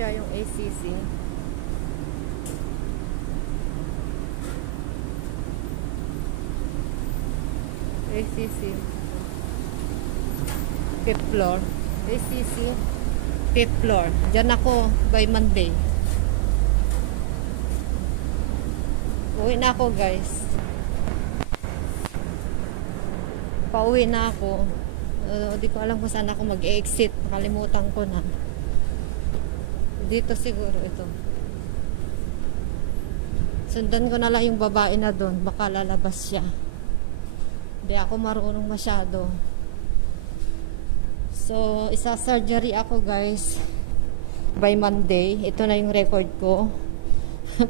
siya, yung ACC. ACC. Fifth floor. ACC. Fifth floor. Diyan ako by Monday. Uwi na ako, guys. Pauwi na ako. Di ko alam kung saan ako mag-exit. Nakalimutan ko na. Dito siguro ito. Sundan ko na lang yung babae na doon. Baka lalabas siya. Hindi ako marunong masyado. So, isa-surgery ako, guys. By Monday. Ito na yung record ko.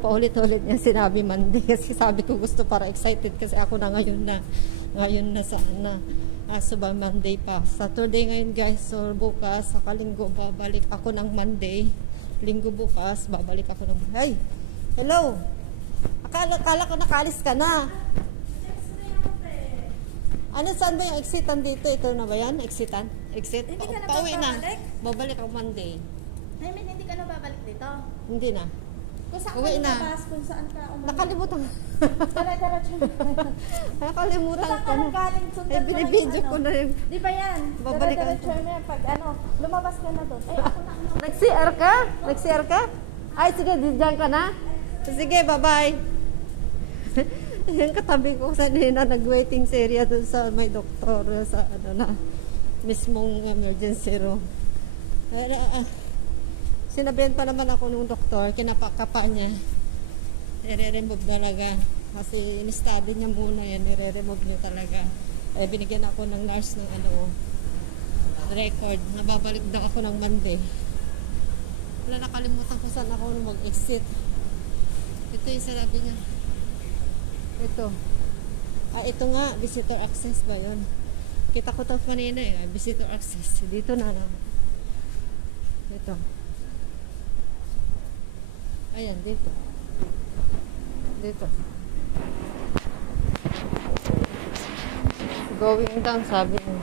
Paulit-ulit niya sinabi Monday kasi sabi ko gusto para excited kasi ako na ngayon na sana so by Monday pa, Saturday ngayon, guys. So bukas sa Linggo babalik ako ng Monday, Linggo bukas babalik ako ng hey, hello, akala ko nakalis ka na. Ano, saan ba yung exitan dito? Ito na ba yan? Exit? Hindi ka na pauwi na, babalik ako Monday. I mean, hindi ka na babalik dito? Hindi na. Kung saan uwi ka na. lumabas, kung saan ka umabas. Nakalimutan. Diretso. Nakalimutan ko na. Galing, sundan binibidyo ko na yung... Di ba yan? Babalikan Diretso na yan. Pag lumabas ka na doon. Ay, ako na. Nag-CR ka? Nag-CR ka? Ay, sige, diyan ka na? Sige, bye-bye. Yung katabi ko sanina, nag-waiting area doon sa may doktor, sa mismong emergency room. Sinabihan pa naman ako nung doktor, kinapakapa niya. I-remove talaga. Kasi in-study niya muna yan, i-remove niya talaga. Binigyan ako ng nurse ng record. Nababalik daw ako ng Monday. Wala, nakalimutan ko saan ako nung mag-exit. Ito yung sinabi niya. Ito. Ito nga, visitor access ba yun? Kita ko ito kanina visitor access. Dito na lang. Ito. Ayan, dito. Dito. Going down, sabi niya.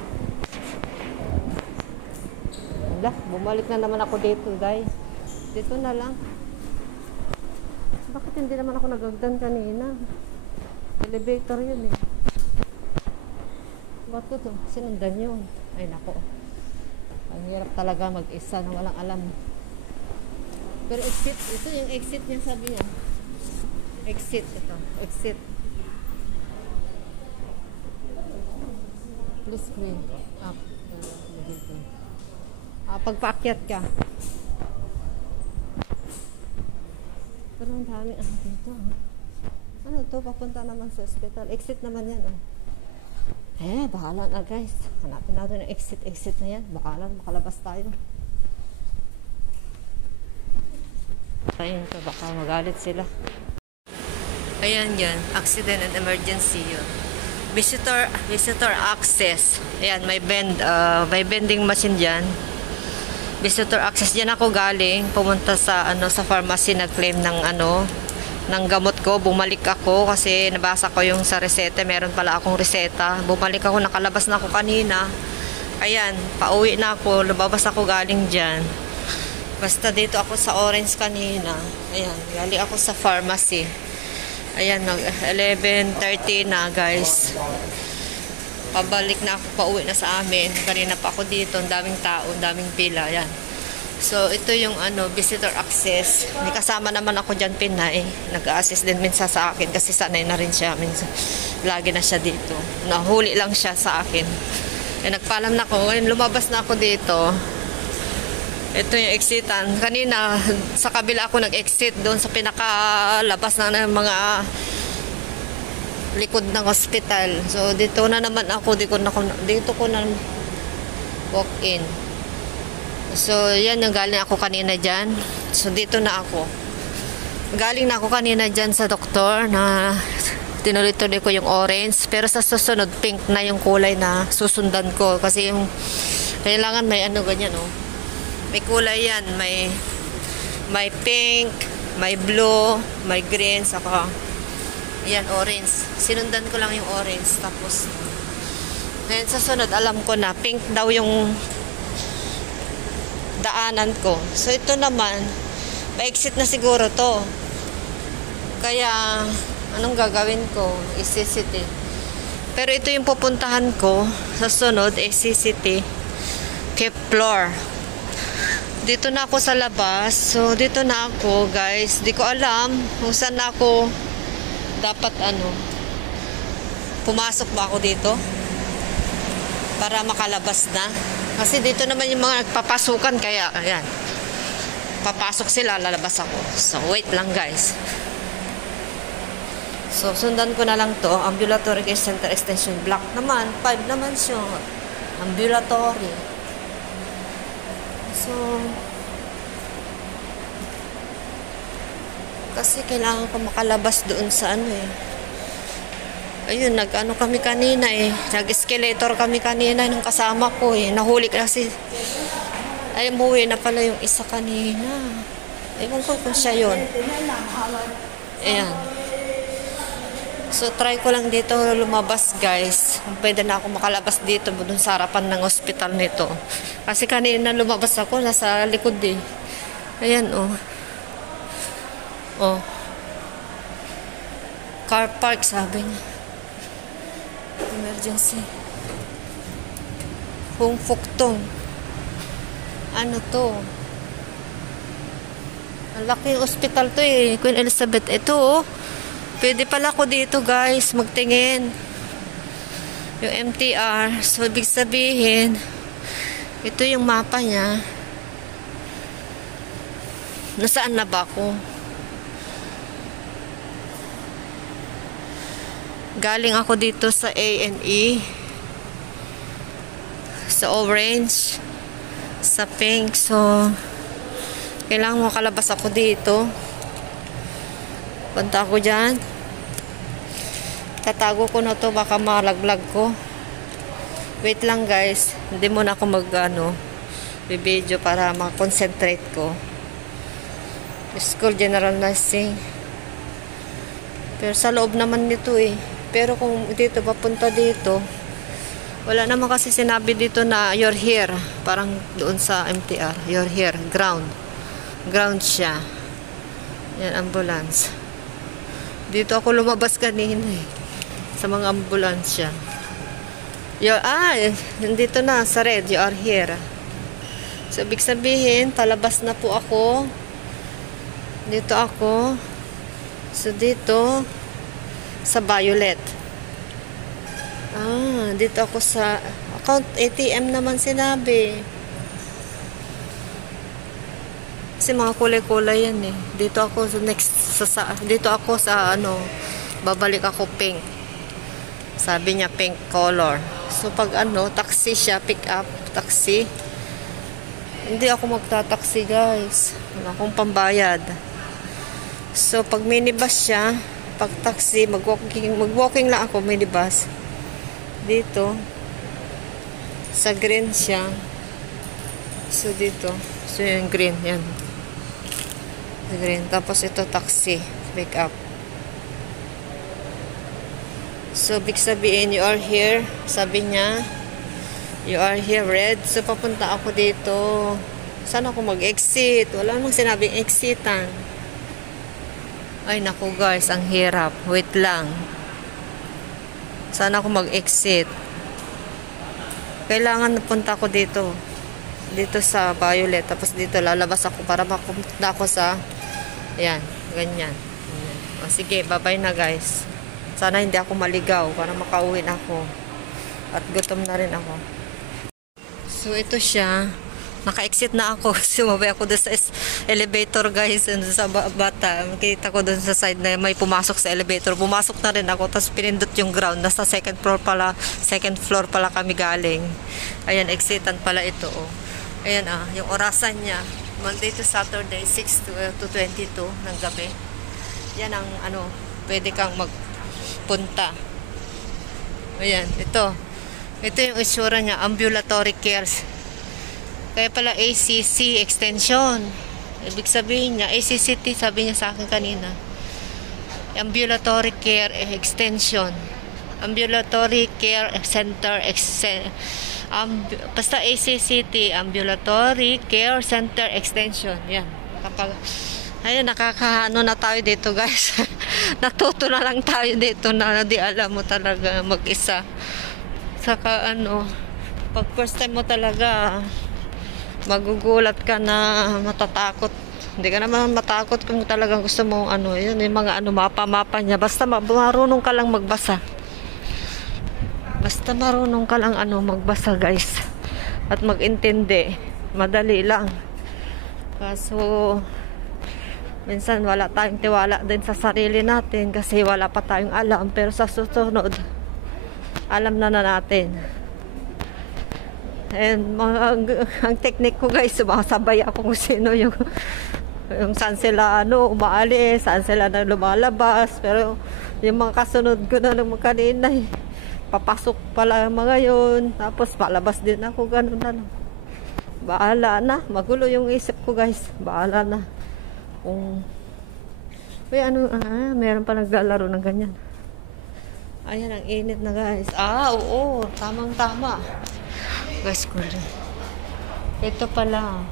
Wala, bumalik na naman ako dito, guys. Dito na lang. Bakit hindi naman ako nagagdan kanina? Elevator yun Ba't ko to? Sinundan yun. Ay, nako. Ang hirap talaga mag-isa na walang alam. Pero exit, ito yung exit niya, sabi niya. Exit, ito. Exit. Please clean up. Pagpaakyat ka. Pero ang dami. Dito. Ano to? Papunta naman sa hospital. Exit naman yan. Bahala na, guys. Hanapin natin yung exit na yan. Baka lang makalabas tayo. Ayun to, baka magalit sila. Ayan yan, accident and emergency yun. Visitor access. Ayan, may vending machine dyan. Visitor access. Dyan ako galing. Pumunta sa sa pharmacy, nag-claim ng gamot ko. Bumalik ako kasi nabasa ko yung sa reseta. Meron pala akong reseta. Bumalik ako, nakalabas na ako kanina. Ayan, pauwi na ako. Lumabas ako galing dyan. Basta dito ako sa Orange kanina. Ayan, galing ako sa pharmacy. Ayan, 11:30 na, guys. Pabalik na ako, pauwi na sa amin. Kanina pa ako dito, ang daming tao, ang daming pila. Ayan. So, ito yung visitor access. May kasama naman ako dyan, Pinay. Nag-a-assist din minsan sa akin kasi sanay na rin siya. Minsan, lagi na siya dito. Nahuli lang siya sa akin. Nagpaalam na ako. Ngayon, lumabas na ako dito. Ito yung exitan. Kanina, sa kabila ako nag-exit doon sa pinakalabas ng mga likod ng hospital. So, dito na naman ako. Dito ko na walk in. So, yan yung galing ako kanina dyan. So, dito na ako. Galing na ako kanina dyan sa doktor na tinuloy-tuloy ko yung orange. Pero sa susunod, pink na yung kulay na susundan ko. Kasi yung kailangan may ganyan, May kulay yan. May pink, may blue, may green, saka yan, orange. Sinundan ko lang yung orange. Tapos, ngayon sa sunod, alam ko na, pink daw yung daanan ko. So ito naman, pa-exit na siguro to. Kaya, anong gagawin ko? ACCT. Pero ito yung pupuntahan ko sa sunod, ACCT. Fifth floor. Dito na ako sa labas. So, dito na ako, guys. Di ko alam kung saan na ako dapat pumasok ba ako dito? Para makalabas na. Kasi dito naman yung mga nagpapasukan. Kaya, ayan. Papasok sila, lalabas ako. So, wait lang, guys. So, sundan ko na lang to. Ambulatory Care Center Extension Block naman. 5 naman siya. Ambulatory. So, kasi kailangan ko makalabas doon sa ayun, kami kanina nag-escalator kami kanina nung kasama ko nahuli kasi ay umuwi na pala yung isa kanina. Ewan ko kung siya yun. Ayan. So, try ko lang dito lumabas, guys. Kung pwede na ako makalabas dito dun sa harapan ng hospital nito. Kasi kanina lumabas ako, nasa likod Ayan, Oh. Car park, sabi niya. Emergency. Hong Fuktong. Ano to? Ang laki yung hospital to Queen Elizabeth. Ito, pwede pala ako dito, guys, magtingin. Yung MTR. So, ibig sabihin, ito yung mapa niya. Nasaan na ba ako? Galing ako dito sa A&E. Sa orange. Sa pink. So, kailangan makalabas ako dito. Punta ako dyan. Tatago ko na to, baka malaglag ko. Wait lang, guys. Hindi muna ako video para mag-concentrate ko. School General Nursing. Pero sa loob naman nito Pero kung dito papunta dito, wala naman kasi sinabi dito na you're here. Parang doon sa MTR. You're here. Ground. Ground siya. Yan, ambulance. Dito ako lumabas kanina sa mga ambulansya. Nandito na sa red. You are here. So, ibig sabihin, palabas na po ako. Dito ako. So, dito sa violet. Dito ako sa account ATM naman sinabi. Kasi mga kulay-kulay yan Dito ako dito ako sa babalik ako pink. Sabi niya pink color. So pag taxi siya, pick up, taxi. Hindi ako magta-taxi, guys. Wala akong pambayad. So pag minibus siya, pag taxi, mag-walking lang ako, minibus. Dito. Sa green siya. So dito. So yung green, yan. The green. Tapos ito taxi, pick up. So big sabihin, you are here. Sabi niya, you are here, red. So papunta ako dito. Saan ako mag-exit? Wala namang sinabing exitan. Ay, naku, guys, ang hirap. Wait lang. Saan ako mag-exit? Kailangan napunta ako dito. Dito sa violet. Tapos dito lalabas ako para mapunta ako sa ayan, ganyan. O, sige, bye-bye na, guys. Sana hindi ako maligaw para makauwi na ako. At gutom na rin ako. So, ito siya. Naka-exit na ako. Sumabay ako doon sa elevator, guys. Sa bata. Makita ko doon sa side na may pumasok sa elevator. Pumasok na rin ako. Tapos pinindot yung ground. Nasa second floor pala kami galing. Ayan, exitan pala ito. Ayan yung orasan niya. Monday to Saturday, 6 to 22 ng gabi. Yan ang pwede kang magpunta. Ayan, ito. Ito yung isura niya. Ambulatory cares. Kaya pala ACC extension. Ibig sabihin niya, ACCT, sabi niya sa akin kanina. Ambulatory Care Extension. Ambulatory Care Center Basta ACCT, Ambulatory Care Center Extension. Yan. Kapag, ayun, nakakaano na tayo dito, guys. Natuto na lang tayo dito na di alam mo talaga mag-isa. Saka ano, pag first time mo talaga, magugulat ka na matatakot. Hindi ka naman matakot kung talagang gusto mo ano, yun, yung mga ano, mapa-mapa niya. Basta marunong ka lang magbasa. Basta marunong ka lang ano, magbasa, guys. At mag-intindi. Madali lang. Kaso, minsan wala tayong tiwala din sa sarili natin kasi wala pa tayong alam. Pero sa susunod, alam na natin. And ang technique ko, guys, sumasabay ako kung sino yung saan sila ano, umaalis, saan sila na lumalabas. Pero yung mga kasunod ko na ng kanina, papasok pala mga yun, tapos palabas din ako, ganun na lang. Bahala na, magulo yung isip ko, guys. Bahala na kung ano, meron pa naglalaro ng ganyan. Ayan, ang init na, guys. Oo, tamang tama, guys. Ito pala,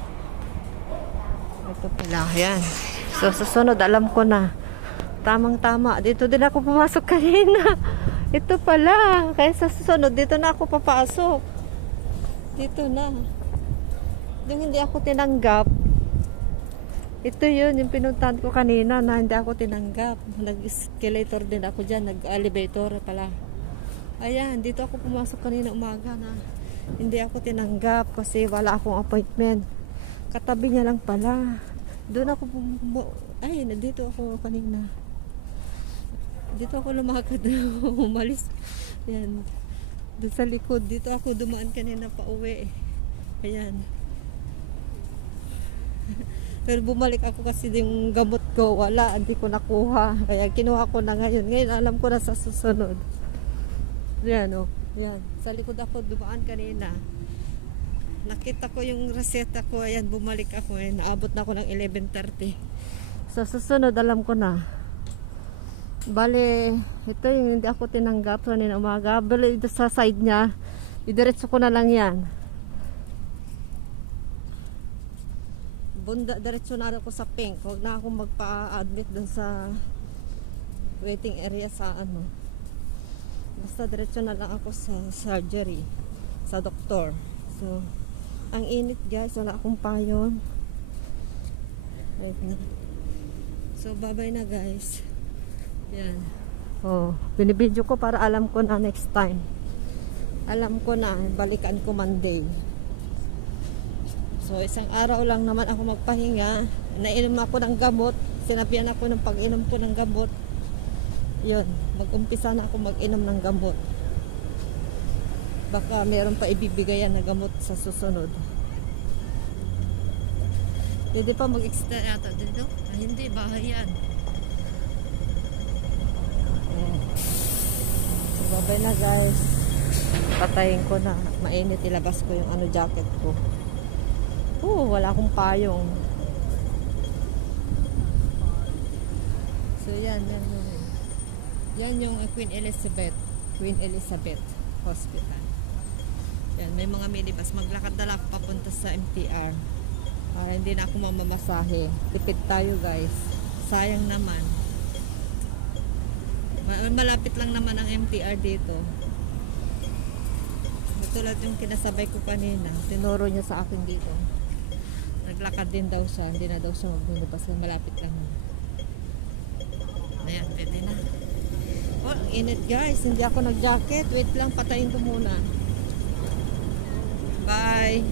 ayan. So, susunod, alam ko na. Tamang-tama. Dito din ako pumasok kanina. Ito pala. Kaya sa susunod, dito na ako papasok. Dito na. Yung hindi ako tinanggap. Ito yun, yung pinuntahan ko kanina na hindi ako tinanggap. Nag-escalator din ako dyan. Nag-elevator pala. Ayan, dito ako pumasok kanina umaga na hindi ako tinanggap kasi wala akong appointment. Katabi niya lang pala. Doon ako dito ako kanina. Dito ako lumakad. Umalis. Ayan. Doon sa likod. Dito ako dumaan kanina pa uwi. Ayan. Pero bumalik ako kasi yung gamot ko. Wala. Hindi ko nakuha. Kaya kinuha ko na ngayon. Ngayon alam ko na sa susunod. Ayan o. Ayan. Sa likod ako dumaan kanina. Nakita ko yung reseta ko. Ayan, bumalik ako. Naabot na ako ng 11:30. So, susunod, alam ko na. Bale, ito yung hindi ako tinanggap. So, nina umaga. Bale, ito sa side niya. Idiretso ko na lang yan. Diretso na ako sa pink. Huwag na ako magpa-admit dun sa waiting area sa ano. Basta diretso na lang ako sa surgery. Sa doktor. So, ang init, guys, wala akong payon. Right na. So, bye-bye na, guys. Yan. Binibidyo ko para alam ko na next time. Alam ko na, balikan ko Monday. So, isang araw lang naman ako magpahinga. Nainom ako ng gamot. Sinabihan ako ng pag-inom ko ng gamot. Yun, mag-umpisa na ako mag-inom ng gamot. Baka meron pa ibibigayan na gamot sa susunod. Pwede pa mag-extra yata dito? Hindi, bahay yan. So, bye-bye na, guys. Patayin ko na. Mainit, ilabas ko yung jacket ko. Wala akong payong. So, yan yung Queen Elizabeth Hospital. Yan, may mga minibus. Maglakad na lang papunta sa MTR. Hindi na ako mamamasahe. Tipid tayo, guys. Sayang naman. Malapit lang naman ang MTR dito. Tulad yung kinasabay ko kanina. Tinuro niya sa akin dito. Naglakad din daw siya. Hindi na daw siya magbunibas. Malapit lang. Ayan, pwede na. Init, guys. Hindi ako nag-jacket. Wait lang, patayin ko muna. Bye.